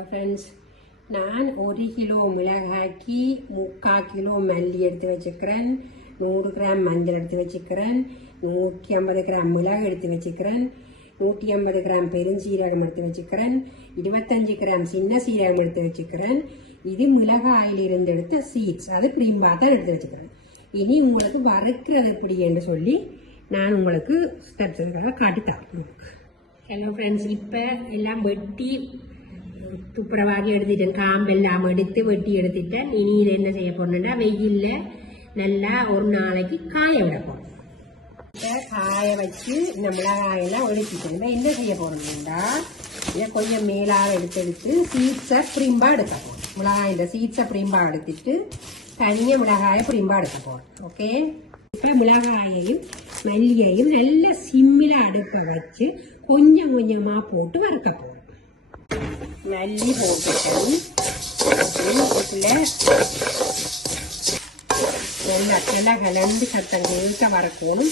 Hello friends, நான் 1 kilo மிளகாய்க்கு 3/4 kilo மல்லி எடுத்து வச்சுக்கிறேன், 100 கிராம் மஞ்சள் எடுத்து வச்சுக்கிறேன், 150 கிராம் மிளகு எடுத்து வச்சுக்கிறேன், 150 கிராம் பெருஞ்சீரகம் எடுத்து வச்சுக்கிறேன், 25 கிராம் சின்ன சீரகம் எடுத்து வச்சுக்கிறேன். இது மிளகாயிலிருந்து எடுத்த சீட்ஸ், அது பிரிம்பா தான் எடுத்து வச்சுக்கிறேன். இனி உங்களுக்கு வறுக்கிறது எப்படி என்று சொல்லி நான் உங்களுக்கு ஸ்டெப்ஸுக்காக காட்டித்தரேன். ஹலோ ஃப்ரெண்ட்ஸ், இப்போ எல்லாம் வெட்டி துப்புரவாகி எடுத்துட்டேன். காம்பெல்லாம் எடுத்து வெட்டி எடுத்துட்டேன். இனி இதை என்ன செய்ய போறேன்னா, வெயிலில் நல்லா ஒரு நாளைக்கு காய விட போறோம். இப்போ காய வச்சு இந்த மிளகாயெல்லாம் ஒடுக்கிட்டேன். என்ன செய்ய போறோம்னா, இதை கொஞ்சம் மேலாக எடுத்து சீட்ஸை பிரிம்பா எடுக்க போறோம். மிளகாய் இந்த சீட்ஸை பிரிம்பா எடுத்துட்டு தனியாக மிளகாயை பிரிம்பா எடுக்க போறோம். ஓகே, இப்போ மிளகாயையும் மல்லியையும் நல்ல சிம்மில் அடுப்பை வச்சு கொஞ்சம் கொஞ்சமாக போட்டு வறுக்க போறோம். மல்லி போட்டுட்டேன். நல்லா கலந்து சத்தம் கேட்க வறுக்கணும்.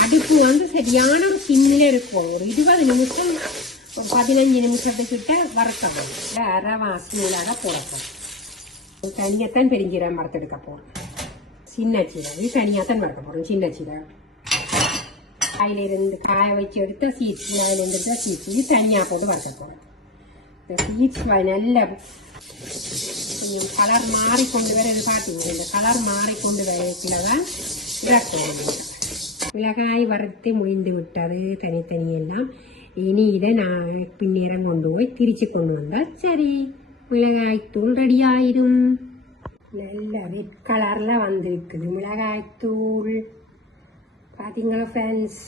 அடுப்பு சரியான ஒரு சிம்மில் இருக்கும். ஒரு 20 நிமிஷம், ஒரு 15 நிமிஷத்துக்கிட்ட வறுக்கணும். அரை வாசனையாக போடப்போம். தனியாத்தான் பெருஞ்சீரகம் வறுத்தெடுக்க போறோம். சின்ன சீரகம் தனியாத்தான் வறுக்க போறோம். சின்ன சீரகம் அதிலிருந்து காய வச்சு எடுத்த சீட்ஸ், அதிலிருந்து எடுத்த சீட்ஸ் இது தனியாக போட்டு வறுக்க போறோம். இந்த சீட்ஸ் நல்ல கொஞ்சம் கலர் மாறிக்கொண்டு வர, இது பார்த்தீங்க, இந்த கலர் மாறிக்கொண்டு வரதான் இறக்கணும். மிளகாய் வறுத்து முடிந்து விட்டது தனித்தனியெல்லாம். இனி இதை நான் பின்னேரம் கொண்டு போய் திரிச்சு கொண்டு வந்தால் சரி, மிளகாய் தூள் ரெடி ஆயிடும். நல்ல ரெட் கலர்ல வந்திருக்குது மிளகாய் தூள். பார்த்தீங்களா ஃப்ரெண்ட்ஸ்?